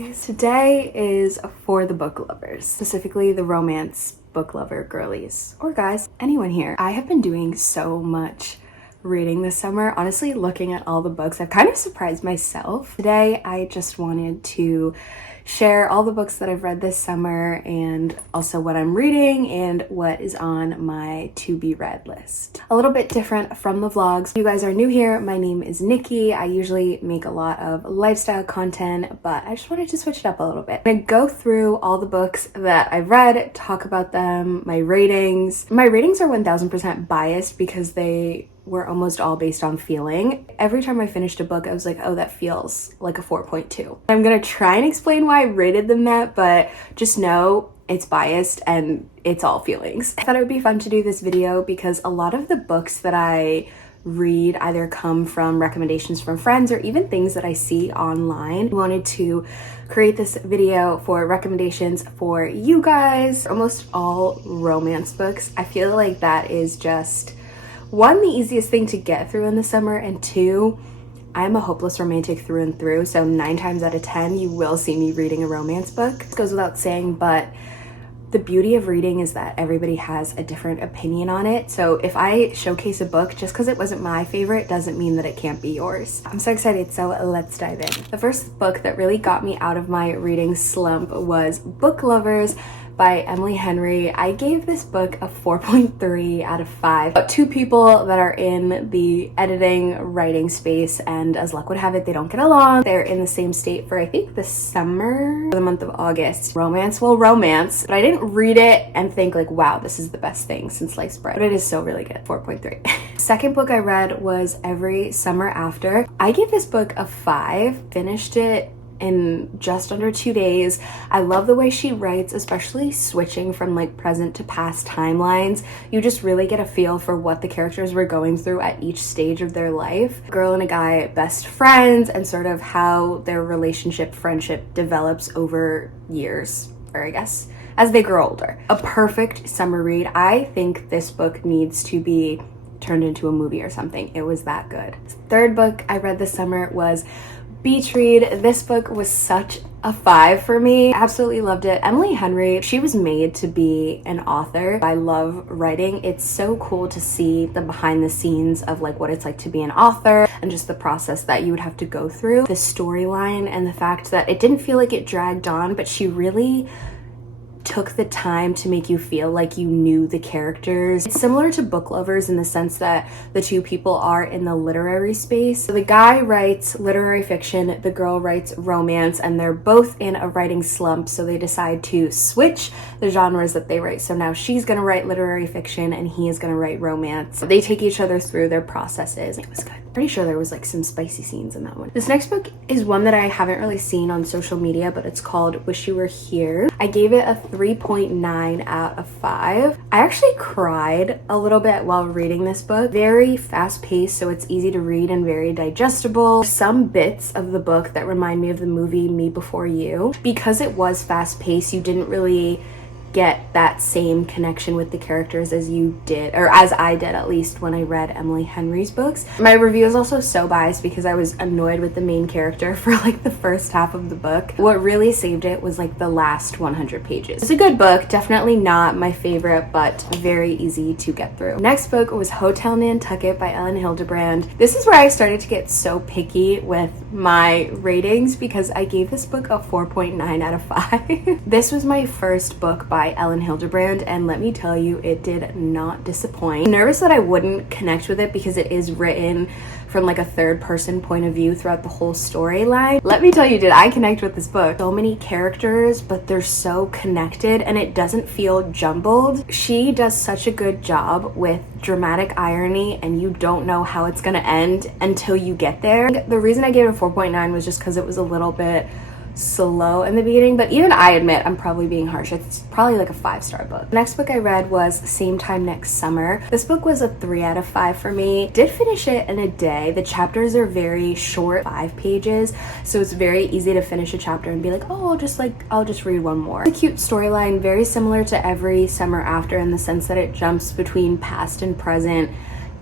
guys! Today is for the book lovers, specifically the romance book lover girlies or guys, anyone here. I have been doing so much reading this summer. Honestly, looking at all the books, I've kind of surprised myself. Today, I just wanted to share all the books that I've read this summer and also what I'm reading and what is on my to be read list. A little bit different from the vlogs. If you guys are new here, my name is Nikki. I usually make a lot of lifestyle content, but I just wanted to switch it up a little bit. I'm gonna go through all the books that I've read, talk about them, my ratings. My ratings are 1000% biased because they were almost all based on feeling. Every time I finished a book, I was like, oh, that feels like a 4.2. I'm gonna try and explain why I rated them that, but just know it's biased and it's all feelings. I thought it would be fun to do this video because a lot of the books that I read either come from recommendations from friends or even things that I see online. I wanted to create this video for recommendations for you guys. Almost all romance books. I feel like that is just one, the easiest thing to get through in the summer, and two, I'm a hopeless romantic through and through, so 9 times out of 10 you will see me reading a romance book. It goes without saying, but the beauty of reading is that everybody has a different opinion on it. So if I showcase a book, just because it wasn't my favorite doesn't mean that it can't be yours. I'm so excited, so let's dive in. The first book that really got me out of my reading slump was Book Lovers by Emily Henry. I gave this book a 4.3 out of 5. About 2 people that are in the editing, writing space, and as luck would have it, they don't get along. They're in the same state for, I think, the summer, the month of August. Romance will romance, but I didn't read it and think like, wow, this is the best thing since sliced bread. But it is so really good, 4.3. Second book I read was Every Summer After. I gave this book a 5, finished it in just under 2 days. I love the way she writes, especially switching from like present to past timelines. You just really get a feel for what the characters were going through at each stage of their life. Girl and a guy, best friends, and sort of how their relationship, friendship develops over years, or I guess as they grow older. A perfect summer read. I think this book needs to be turned into a movie or something. It was that good. Third book I read this summer was Beach Read. This book was such a 5 for me. Absolutely loved it. Emily Henry, she was made to be an author. I love writing. It's so cool to see the behind the scenes of like what it's like to be an author and just the process that you would have to go through. The storyline and the fact that it didn't feel like it dragged on, but she really took the time to make you feel like you knew the characters. It's similar to Book Lovers in the sense that the 2 people are in the literary space. So the guy writes literary fiction, the girl writes romance, and they're both in a writing slump, so they decide to switch the genres that they write. So now she's gonna write literary fiction and he is gonna write romance. They take each other through their processes. It was good. Pretty sure there was like some spicy scenes in that one. This next book is one that I haven't really seen on social media, but it's called Wish You Were Here. I gave it a 3.9 out of 5. I actually cried a little bit while reading this book. Very fast paced, so it's easy to read and very digestible. Some bits of the book that remind me of the movie Me Before You. Because it was fast paced, you didn't really get that same connection with the characters as you did, or as I did at least when I read Emily Henry's books. My review is also so biased because I was annoyed with the main character for like the first half of the book. What really saved it was like the last 100 pages. It's a good book, definitely not my favorite, but very easy to get through. Next book was Hotel Nantucket by Ellen Hildebrand. This is where I started to get so picky with my ratings because I gave this book a 4.9 out of 5. This was my first book by Ellen Hildebrand, and let me tell you, it did not disappoint. I'm nervous that I wouldn't connect with it because it is written from like a third person point of view throughout the whole storyline. Let me tell you, did I connect with this book? So many characters, but they're so connected and it doesn't feel jumbled. She does such a good job with dramatic irony and you don't know how it's gonna end until you get there. The reason I gave it a 4.9 was just because it was a little bit slow in the beginning, but even I admit I'm probably being harsh. It's probably like a 5-star book. Next book I read was Same Time Next Summer. This book was a 3 out of 5 for me. Did finish it in a day. The chapters are very short, 5 pages, so it's very easy to finish a chapter and be like, oh, I'll just read one more. It's a cute storyline, very similar to Every Summer After in the sense that it jumps between past and present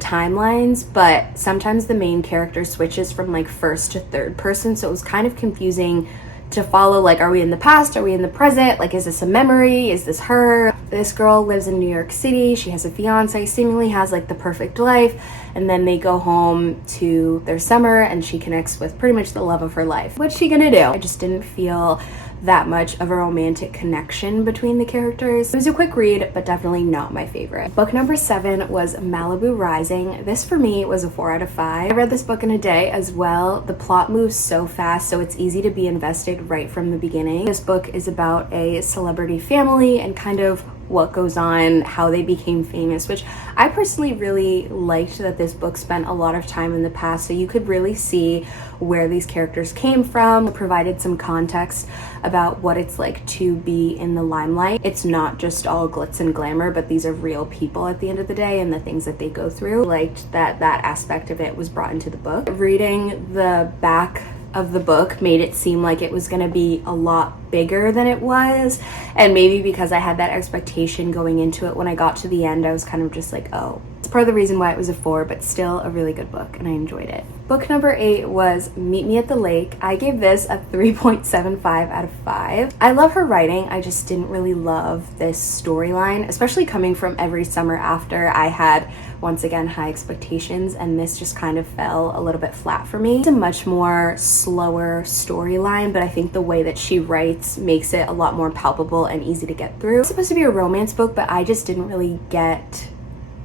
timelines, but sometimes the main character switches from like first to third person, so it was kind of confusing to follow, like, are we in the past, are we in the present, like, is this a memory, is this her? This girl lives in New York City, she has a fiance, seemingly has like the perfect life, and then they go home to their summer and she connects with pretty much the love of her life. What's she gonna do? I just didn't feel that much of a romantic connection between the characters. It was a quick read, but definitely not my favorite. Book number 7 was Malibu Rising. This for me was a 4 out of 5. I read this book in a day as well. The plot moves so fast, so it's easy to be invested right from the beginning. This book is about a celebrity family and kind of what goes on, how they became famous, which I personally really liked that this book spent a lot of time in the past, so you could really see where these characters came from. It provided some context about what it's like to be in the limelight. It's not just all glitz and glamour, but these are real people at the end of the day and the things that they go through. I liked that aspect of it was brought into the book. Reading the back of the book made it seem like it was going to be a lot bigger than it was, and maybe because I had that expectation going into it, when I got to the end I was kind of just like, oh. It's part of the reason why it was a 4, but still a really good book and I enjoyed it. Book number 8 was Meet Me at the Lake. I gave this a 3.75 out of 5. I love her writing, I just didn't really love this storyline, especially coming from Every Summer After. I had, once again, high expectations, and this just kind of fell a little bit flat for me. It's a much more slower storyline, but I think the way that she writes makes it a lot more palpable and easy to get through. It's supposed to be a romance book, but I just didn't really get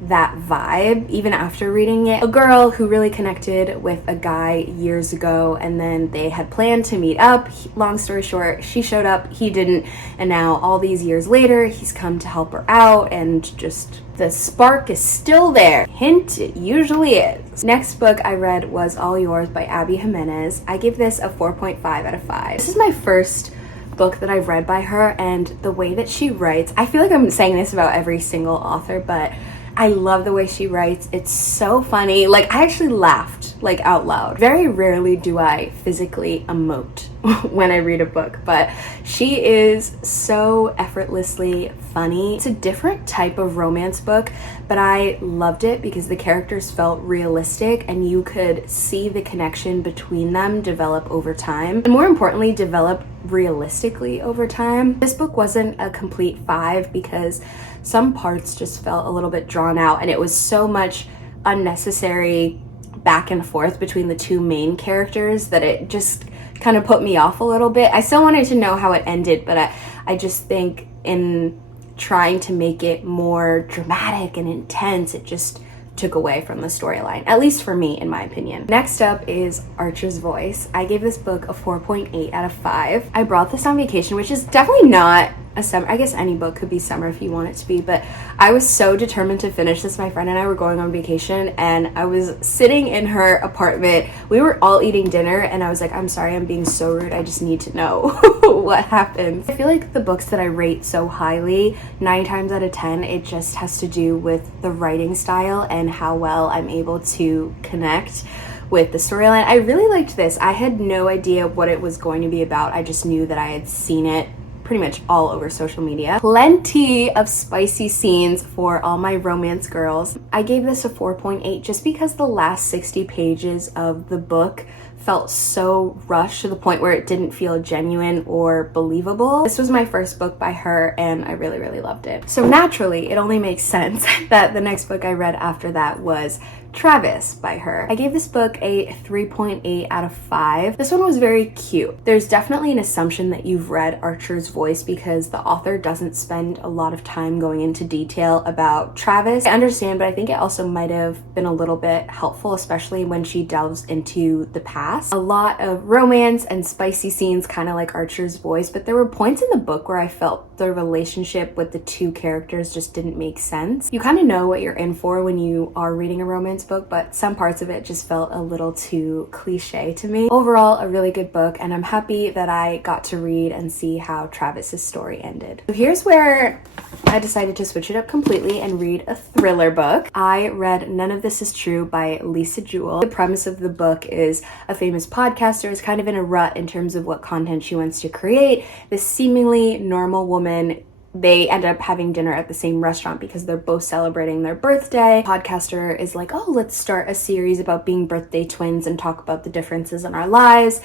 that vibe even after reading it. A girl who really connected with a guy years ago, and then they had planned to meet up. Long story short, she showed up, he didn't, and now all these years later he's come to help her out, and just the spark is still there. Hint, it usually is. Next book I read was All Yours by Abby Jimenez. I gave this a 4.5 out of 5. This is my first book that I've read by her, and the way that she writes, I feel like I'm saying this about every single author, but I love the way she writes. It's so funny. Like, I actually laughed, like, out loud. Very rarely do I physically emote when I read a book, but she is so effortlessly funny. It's a different type of romance book, but I loved it because the characters felt realistic and you could see the connection between them develop over time, and more importantly, develop realistically over time. This book wasn't a complete 5 because some parts just felt a little bit drawn out, and it was so much unnecessary back and forth between the two main characters that it just kind of put me off a little bit. I still wanted to know how it ended, but I just think in trying to make it more dramatic and intense, it just took away from the storyline, at least for me, in my opinion. Next up is Archer's Voice. I gave this book a 4.8 out of 5. I brought this on vacation, which is definitely not a summer. I guess any book could be summer if you want it to be, but I was so determined to finish this. My friend and I were going on vacation, and I was sitting in her apartment. We were all eating dinner, and I was like, I'm sorry, I'm being so rude. I just need to know what happened. I feel like the books that I rate so highly, 9 times out of 10, it just has to do with the writing style and how well I'm able to connect with the storyline. I really liked this. I had no idea what it was going to be about. I just knew that I had seen it pretty much all over social media. Plenty of spicy scenes for all my romance girls. I gave this a 4.8 just because the last 60 pages of the book felt so rushed to the point where it didn't feel genuine or believable. This was my first book by her, and I really, really loved it. So naturally, it only makes sense that the next book I read after that was Travis by her. I gave this book a 3.8 out of 5. This one was very cute. There's definitely an assumption that you've read Archer's Voice because the author doesn't spend a lot of time going into detail about Travis. I understand, but I think it also might have been a little bit helpful, especially when she delves into the past. A lot of romance and spicy scenes, kind of like Archer's Voice, but there were points in the book where I felt the relationship with the two characters just didn't make sense. You kind of know what you're in for when you are reading a romance book, but some parts of it just felt a little too cliche to me. Overall, a really good book, and I'm happy that I got to read and see how Travis's story ended. So here's where I decided to switch it up completely and read a thriller book. I read None of This Is True by Lisa Jewell. The premise of the book is a famous podcaster is kind of in a rut in terms of what content she wants to create. This seemingly normal woman, they end up having dinner at the same restaurant because they're both celebrating their birthday. Podcaster is like, oh, let's start a series about being birthday twins and talk about the differences in our lives.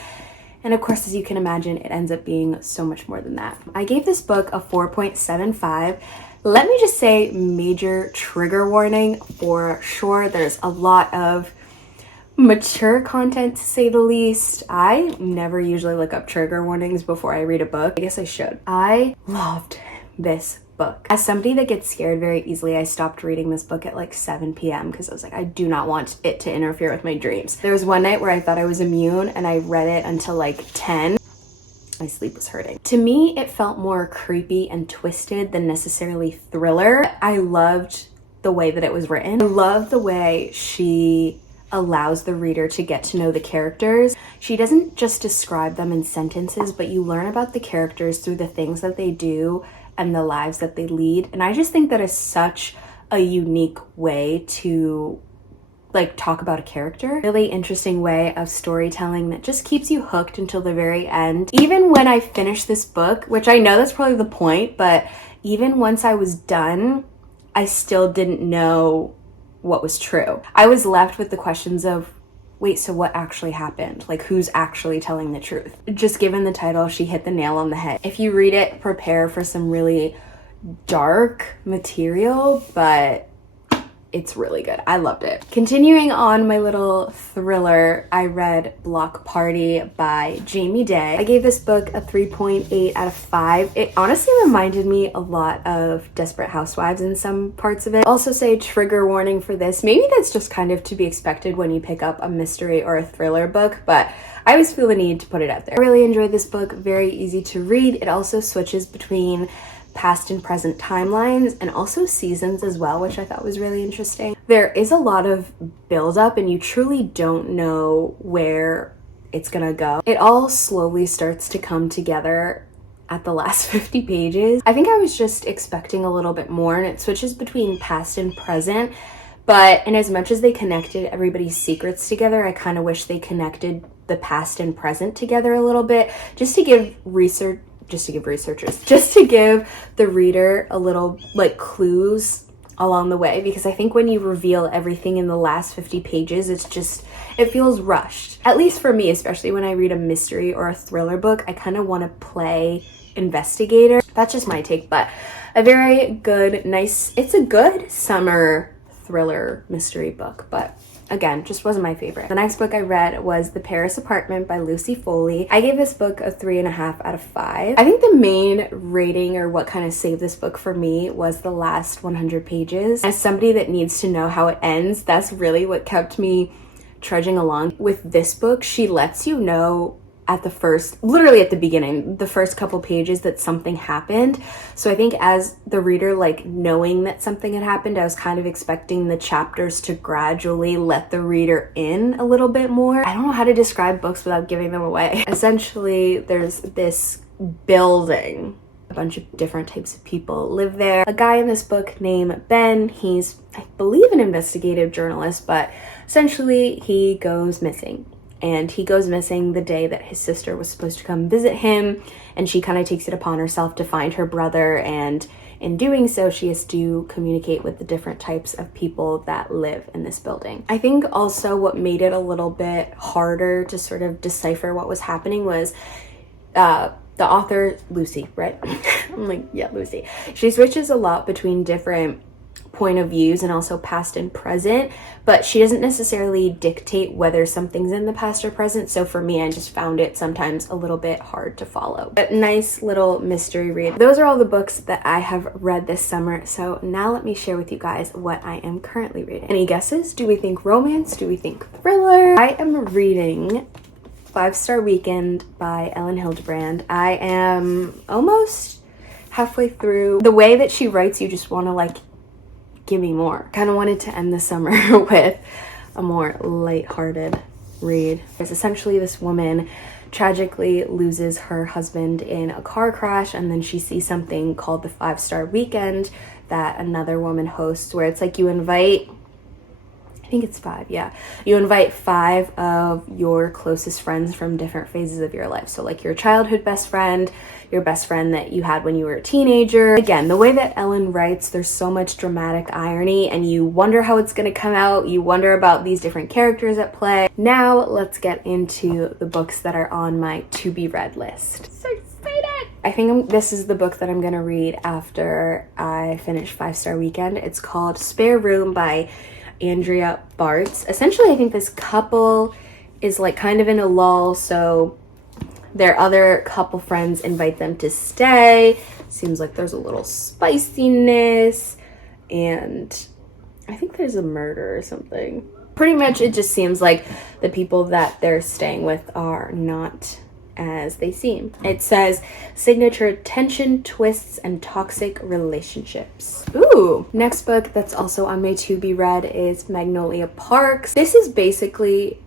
And of course, as you can imagine, it ends up being so much more than that. I gave this book a 4.75. Let me just say, major trigger warning for sure. There's a lot of mature content, to say the least. I never usually look up trigger warnings before I read a book. I guess I should. I loved this book. As somebody that gets scared very easily, I stopped reading this book at like 7 p.m. because I was like, I do not want it to interfere with my dreams. There was one night where I thought I was immune and I read it until like 10. My sleep was hurting. To me, it felt more creepy and twisted than necessarily thriller. I loved the way that it was written. I love the way she allows the reader to get to know the characters. She doesn't just describe them in sentences, but you learn about the characters through the things that they do and the lives that they lead. And I just think that is such a unique way to like talk about a character. Really interesting way of storytelling that just keeps you hooked until the very end. Even when I finished this book, which I know that's probably the point, but even once I was done, I still didn't know what was true. I was left with the questions of, wait, so what actually happened? Like, who's actually telling the truth? Just given the title, she hit the nail on the head. If you read it, prepare for some really dark material, but it's really good. I loved it. Continuing on my little thriller, I read Block Party by Jamie Day. I gave this book a 3.8 out of 5. It honestly reminded me a lot of Desperate Housewives in some parts of it. Also say trigger warning for this. Maybe that's just kind of to be expected when you pick up a mystery or a thriller book, but I always feel the need to put it out there. I really enjoyed this book. Very easy to read. It also switches between past and present timelines and also seasons as well, which I thought was really interesting. There is a lot of build-up and you truly don't know where it's gonna go. It all slowly starts to come together at the last 50 pages. I think I was just expecting a little bit more, and it switches between past and present, but in as much as they connected everybody's secrets together, I kind of wish they connected the past and present together a little bit, just to give the reader a little like clues along the way, because I think when you reveal everything in the last 50 pages, it feels rushed. At least for me, especially when I read a mystery or a thriller book, I kind of want to play investigator. That's just my take, but a very good, nice, it's a good summer thriller mystery book, but again, just wasn't my favorite. The next book I read was The Paris Apartment by Lucy Foley. I gave this book a 3.5 out of 5. I think the main rating, or what kind of saved this book for me, was the last 100 pages. As somebody that needs to know how it ends, that's really what kept me trudging along. With this book, she lets you know literally at the beginning, the first couple pages, that something happened. So I think as the reader, like knowing that something had happened, I was kind of expecting the chapters to gradually let the reader in a little bit more. I don't know how to describe books without giving them away. Essentially, there's this building. A bunch of different types of people live there. A guy in this book named Ben, he's, I believe, an investigative journalist, but essentially he goes missing. And he goes missing the day that his sister was supposed to come visit him, and she kind of takes it upon herself to find her brother, and in doing so, she has to communicate with the different types of people that live in this building. I think also what made it a little bit harder to sort of decipher what was happening was the author, Lucy, right? I'm like, yeah, Lucy. She switches a lot between different point of views and also past and present, but she doesn't necessarily dictate whether something's in the past or present. So for me, I just found it sometimes a little bit hard to follow. But nice little mystery read. Those are all the books that I have read this summer. So now let me share with you guys what I am currently reading. Any guesses? Do we think romance? Do we think thriller? I am reading 5-Star Weekend by Ellen Hildebrand. I am almost halfway through. The way that she writes, you just want to like give me more. Kind of wanted to end the summer with a more lighthearted read. There's essentially this woman tragically loses her husband in a car crash, and then she sees something called the 5-Star Weekend that another woman hosts, where it's like you invite, I think it's 5, yeah. You invite 5 of your closest friends from different phases of your life. So like your childhood best friend, your best friend that you had when you were a teenager. Again, the way that Ellen writes, there's so much dramatic irony and you wonder how it's going to come out. You wonder about these different characters at play. Now let's get into the books that are on my to be read list. So excited! I think this is the book that I'm going to read after I finish 5-Star Weekend. It's called Spare Room by Andrea Bartz. Essentially, I think this couple is like kind of in a lull, so their other couple friends invite them to stay. Seems like there's a little spiciness, and I think there's a murder or something. Pretty much it just seems like the people that they're staying with are not as they seem. It says signature tension, twists, and toxic relationships. Ooh. Next book that's also on my to be read is Magnolia Parks. This is basically,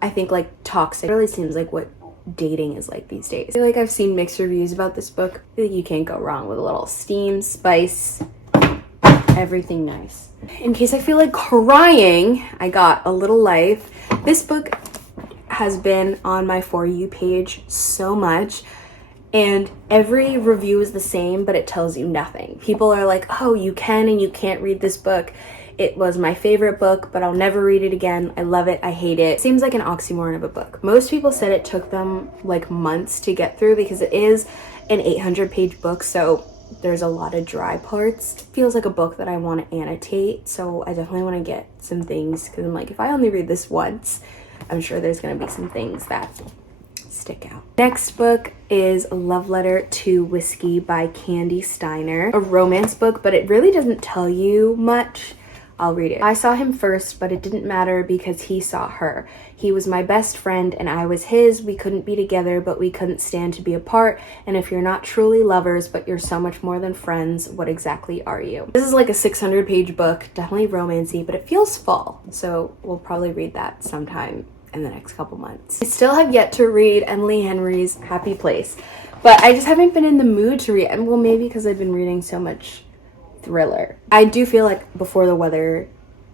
I think, like toxic. It really seems like what dating is like these days. I feel like I've seen mixed reviews about this book. I feel like you can't go wrong with a little steam, spice, everything nice. In case I feel like crying, I got A Little Life. This book has been on my For You page so much, and every review is the same, but it tells you nothing. People are like, oh, you can and you can't read this book. It was my favorite book, but I'll never read it again. I love it. I hate it. Seems like an oxymoron of a book. Most people said it took them like months to get through because it is an 800-page book, so there's a lot of dry parts. It feels like a book that I want to annotate, so I definitely want to get some things because I'm like, if I only read this once, I'm sure there's going to be some things that stick out. Next book is A Love Letter to Whiskey by Candy Steiner. A romance book, but it really doesn't tell you much. I'll read it. I saw him first, but it didn't matter because he saw her. He was my best friend and I was his. We couldn't be together, but we couldn't stand to be apart. And if you're not truly lovers, but you're so much more than friends, what exactly are you? This is like a 600-page book, definitely romancy, but it feels fall. So we'll probably read that sometime in the next couple months. I still have yet to read Emily Henry's Happy Place, but I just haven't been in the mood to read it. Well, maybe because I've been reading so much thriller. I do feel like before the weather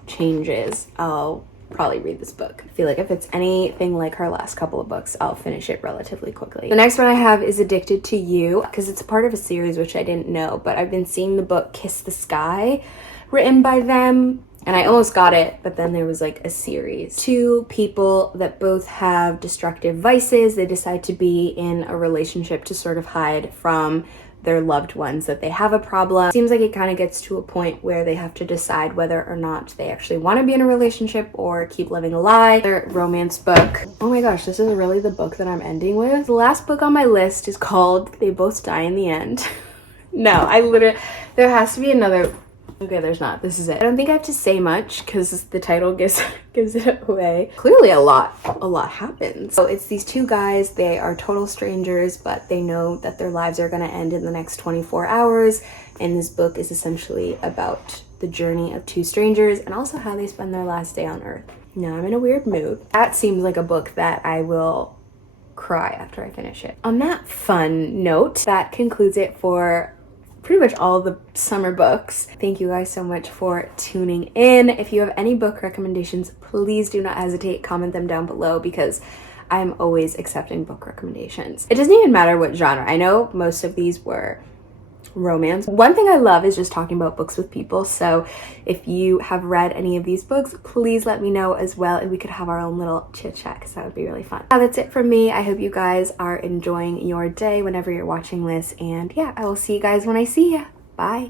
changes, I'll probably read this book. I feel like if it's anything like her last couple of books, I'll finish it relatively quickly. The next one I have is Addicted to You, because it's a part of a series which I didn't know, but I've been seeing the book Kiss the Sky written by them, and I almost got it, but then there was like a series. Two people that both have destructive vices. They decide to be in a relationship to sort of hide from their loved ones that they have a problem. Seems like it kind of gets to a point where they have to decide whether or not they actually want to be in a relationship or keep living a lie. Their romance book. Oh my gosh, this is really the book that I'm ending with. The last book on my list is called They Both Die in the End. No, there has to be another. Okay, there's not. This is it. I don't think I have to say much because the title gives it away. Clearly a lot happens. So it's these two guys. They are total strangers, but they know that their lives are going to end in the next 24 hours. And this book is essentially about the journey of two strangers and also how they spend their last day on Earth. Now I'm in a weird mood. That seems like a book that I will cry after I finish it. On that fun note, that concludes it for pretty much all the summer books. Thank you guys so much for tuning in. If you have any book recommendations, please do not hesitate, comment them down below because I'm always accepting book recommendations. It doesn't even matter what genre. I know most of these were romance. One thing I love is just talking about books with people, so if you have read any of these books, please let me know as well and we could have our own little chit chat because that would be really fun. That's it from me. I hope you guys are enjoying your day whenever you're watching this, and yeah, I will see you guys when I see ya. Bye.